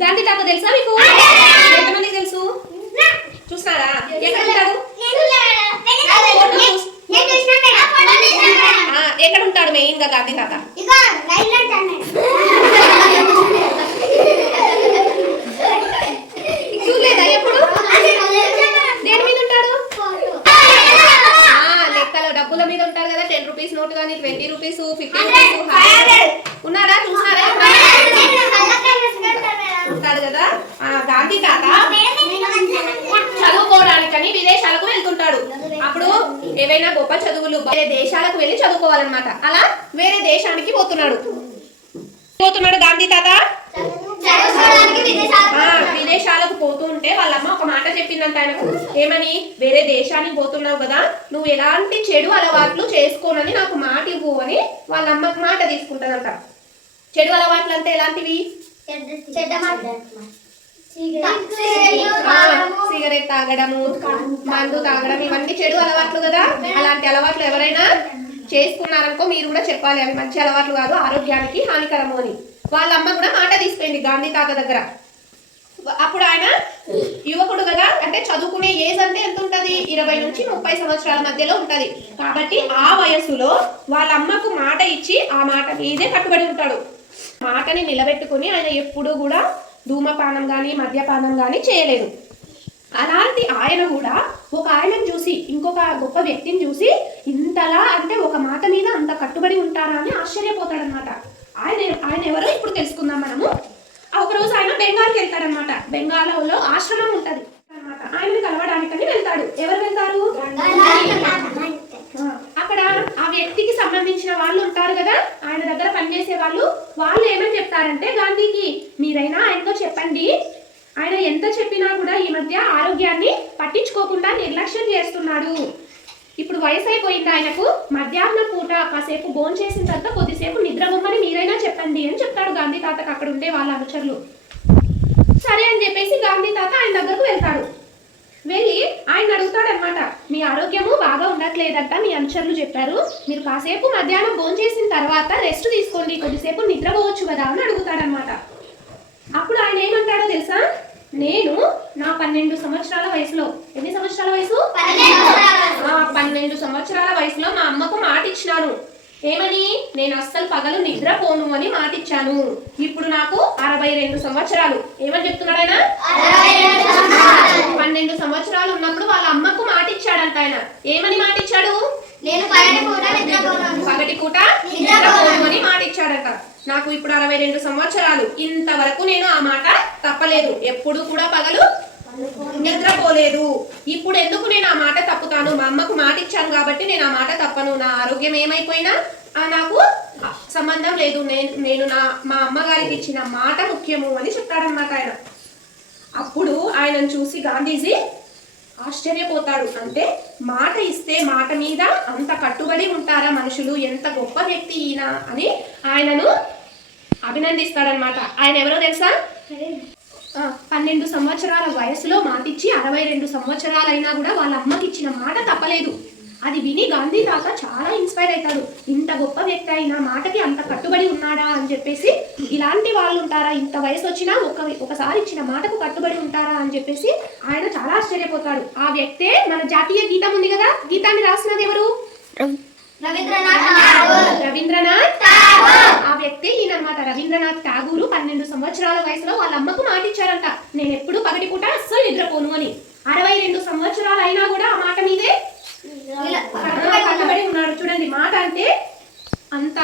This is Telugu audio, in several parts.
గాంధీ తాత తెలుసా మీకు? ఎంతమందికి తెలుసు? చూస్తారా? ఎక్కడ ఉంటాడు? ఎక్కడ ఉంటాడు మెయిన్ గా గాంధీ తాత? చూడలేదా ఎప్పుడు? దేని మీద ఉంటాడు? లెక్కలు డబ్బుల మీద ఉంటారు కదా. 10 రూపీస్ నోట్ కానీ, 20 రూపీస్, 50 రూపీస్ ఉన్నారా? చూసారా? ఉంటాడు కదా. గాంధీ తాత చదువుకోవడానికని విదేశాలకు వెళ్తుంటాడు. అప్పుడు ఏవైనా గొప్ప చదువులు వేరే దేశాలకు వెళ్ళి చదువుకోవాలన్నమాట. అలా వేరే దేశానికి పోతున్నాడు గాంధీ తాత. విదేశాలకు పోతుంటే వాళ్ళమ్మ ఒక మాట చెప్పిందంట ఆయనకు. ఏమని? వేరే దేశానికి పోతున్నావు కదా, నువ్వు ఎలాంటి చెడు అలవాట్లు చేసుకోనని నాకు మాట ఇవ్వు అని వాళ్ళమ్మకు మాట తీసుకుంటానంట. చెడు అలవాట్లు అంటే ఎలాంటివి? సిగరెట్ తాగడము, మందు తాగడం, ఇవన్నీ చెడు అలవాట్లు కదా. అలాంటి అలవాట్లు ఎవరైనా చేసుకున్నారనుకో మీరు కూడా చెప్పాలి, అవి మంచి అలవాట్లు కాదు, ఆరోగ్యానికి హానికరము అని. వాళ్ళ అమ్మ కూడా మాట తీసుకుంది గాంధీ తాత దగ్గర. అప్పుడు ఆయన యువకుడు కదా, అంటే చదువుకునే ఏజ్ అంటే ఎంత ఉంటది? 20 నుంచి 30 సంవత్సరాల మధ్యలో ఉంటది. కాబట్టి ఆ వయసులో వాళ్ళ అమ్మకు మాట ఇచ్చి ఆ మాట మీదే కట్టుబడి ఉంటాడు. మాటని నిలబెట్టుకుని ఆయన ఎప్పుడూ కూడా ధూమపానం కానీ మద్యపానం కానీ చేయలేదు. అలాంటి ఆయన కూడా ఒక ఆయనను చూసి, ఇంకొక గొప్ప వ్యక్తిని చూసి ఇంతలా అంటే ఒక మాట మీద అంత కట్టుబడి ఉంటారా అని ఆశ్చర్యపోతాడనమాట. ఆయన ఎవరో ఇప్పుడు తెలుసుకుందాం మనము. ఒకరోజు ఆయన బెంగాల్కి వెళ్తాడనమాట. బెంగాల్లో ఆశ్రమం ఉంటది అనమాట. ఆయనని కలవడానికని వెళ్తాడు. ఎవరు వెళ్తారు? అక్కడ ఆ వ్యక్తికి సంబంధించిన వాళ్ళు ఉంటారు కదా, ఆయన దగ్గర పనిచేసే వాళ్ళు ఏమని చెప్తారంటే, గాంధీకి మీరైనా ఆయనతో చెప్పండి, ఆయన ఎంత చెప్పినా కూడా ఈ మధ్య ఆరోగ్యాన్ని పట్టించుకోకుండా నిర్లక్ష్యం చేస్తున్నాడు. ఇప్పుడు వయసు అయిపోయింది ఆయనకు, మధ్యాహ్నం పూట కాసేపు భోంచేసిన తర్వాత కొద్దిసేపు నిద్రపోమని మీరైనా చెప్పండి అని చెప్తాడు గాంధీ తాతకు అక్కడ ఉండే వాళ్ళ అనుచరులు. సరే అని చెప్పేసి గాంధీ తాత ఆయన దగ్గరకు వెళ్తాడు. వెళ్ళి ఆయన అడుగుతాడు అనమాట, మీ ఆరోగ్యము బాగా ఉండట్లేదంట, మీ అనుచరులు చెప్పారు, మీరు కాసేపు మధ్యాహ్నం భోంచేసిన తర్వాత రెస్ట్ తీసుకోండి, కొద్దిసేపు నిద్రపోవచ్చు కదా అని అడుగుతాడనమాట. అప్పుడు ఆయన ఏమంటాడో తెలుసా? నేను నా 12 సంవత్సరాల వయసులో, ఎన్ని సంవత్సరాల వయసు? 12 సంవత్సరాల వయసులో మా అమ్మకు మాట ఇచ్చినాను. ఏమని? నేను అస్సలు పగలు నిద్రపోను అని మాట ఇచ్చాను. ఇప్పుడు నాకు 62 సంవత్సరాలు. ఏమని చెప్తున్నాడు ఆయన? 12 సంవత్సరాలు ఉన్నప్పుడు వాళ్ళ అమ్మకు మాట ఇచ్చాడంట ఆయన. ఏమని మాట ఇచ్చాడు? నేను పగటి పూట నిద్రపోను అని మాట ఇచ్చాడంట. నాకు ఇప్పుడు 62 సంవత్సరాలు, ఇంతవరకు నేను ఆ మాట తప్పలేదు, ఎప్పుడు కూడా పగలు నిద్రపోలేదు. ఇప్పుడు ఎందుకు నేను ఆ మాట తప్పుతాను? మా అమ్మకు మాట ఇచ్చాను కాబట్టి నేను ఆ మాట తప్పను. నా ఆరోగ్యం ఏమైపోయినా నాకు సంబంధం లేదు, నేను మా అమ్మగారికి ఇచ్చిన మాట ముఖ్యము అని చెప్తాడన్నమాట ఆయన. అప్పుడు ఆయనను చూసి గాంధీజీ ఆశ్చర్యపోతాడు. అంటే మాట ఇస్తే మాట మీద అంత కట్టుబడి ఉంటారా మనుషులు, ఎంత గొప్ప వ్యక్తి ఈయన అని ఆయనను అభినందిస్తాడనమాట. ఆయన ఎవరో తెలుసా? 12 సంవత్సరాల వయసులో మాటిచ్చి 62 సంవత్సరాలైనా కూడా వాళ్ళ అమ్మకి ఇచ్చిన మాట తప్పలేదు. అది విని గాంధీ తాత చాలా ఇన్స్పైర్ అవుతాడు. ఇంత గొప్ప వ్యక్తి అయినా మాటకి అంత కట్టుబడి ఉన్నాడా అని చెప్పేసి, ఇలాంటి వాళ్ళు ఉంటారా, ఇంత వయసు వచ్చినా ఒకసారి ఇచ్చిన మాటకు కట్టుబడి ఉంటారా అని చెప్పేసి ఆయన చాలా ఆశ్చర్యపోతాడు. ఆ వ్యక్తే మన జాతీయ గీతం ఉంది కదా, గీతాన్ని రాసినది ఎవరు? రవీంద్రనాథ్ ఠాగూర్. ఆ వ్యక్తి ఈయనమాట రవీంద్రనాథ్ ఠాగూర్. 12 సంవత్సరాల వయసులో వాళ్ళ అమ్మకు మాట ఇచ్చారంట, నేను ఎప్పుడు పగటి పూట అస్సలు నిద్రపోను అని. 62 సంవత్సరాలు అయినా కూడా ఆ మాట మీదే కట్టుబడి ఉన్నాడు. చూడండి, మాట అంటే అంత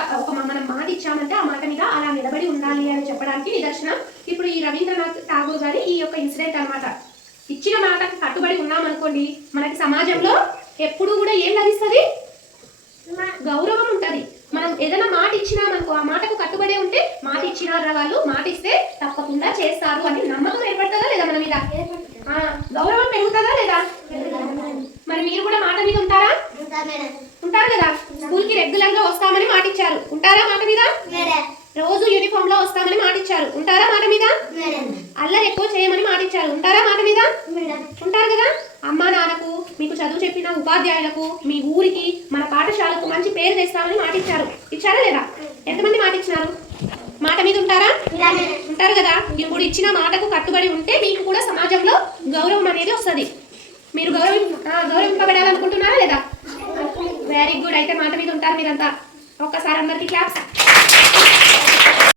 మనం మాట ఇచ్చామంటే ఆ మాట మీద అలా నిలబడి ఉండాలి అని చెప్పడానికి నిదర్శనం ఇప్పుడు ఈ రవీంద్రనాథ్ ఠాగూర్ గారి ఈ యొక్క ఇన్సిడెంట్ అనమాట. ఇచ్చిన మాటకి కట్టుబడి ఉన్నామనుకోండి, మనకి సమాజంలో ఎప్పుడు కూడా ఏం లభిస్తుంది? గౌరవం ఉంటది. మనం ఏదైనా మాట ఇచ్చినామనుకో, ఆ మాటకు కట్టుబడి ఉంటే, మాట ఇచ్చినారా వాళ్ళు, మాట ఇస్తే తప్పకుండా చేస్తారు అని నమ్మకం ఏర్పడుతుందా లేదా మన మీద? గౌరవం పెరుగుతుందా లేదా? మరి మీరు కూడా మాట మీద ఉంటారా? ఉంటారు కదా. స్కూల్ కి రెగ్యులర్ గా వస్తామని మాట ఇచ్చారు, ఉంటారా మాట మీద? రోజు యూనిఫామ్ లో వస్తామని మాట ఇచ్చారు, ఉంటారా మాట మీద? అల్లరి ఎక్కువ చేయమని మాట ఇచ్చారు, ఉంటారా మాట మీద? ఉంటారు కదా. అమ్మా నాన్నకు, మీకు చదువు చెప్పిన ఉపాధ్యాయులకు, మీ ఊరికి, మన పాఠశాలకు మంచి పేరు తెస్తామని మాట ఇచ్చారు, ఇచ్చారా లేదా? ఎంతమంది మాట ఇచ్చినారు? మాట మీద ఉంటారా? ఉంటారు కదా. ఇప్పుడు ఇచ్చిన మాటకు కట్టుబడి ఉంటే మీకు కూడా సమాజంలో గౌరవం అనేది వస్తుంది. మీరు గౌరవింపబడాలనుకుంటున్నారా లేదా? Very good. అయితే మాట మీద ఉంటారు మీరంతా. ఒక్కసారి అందరికీ క్లాప్స్.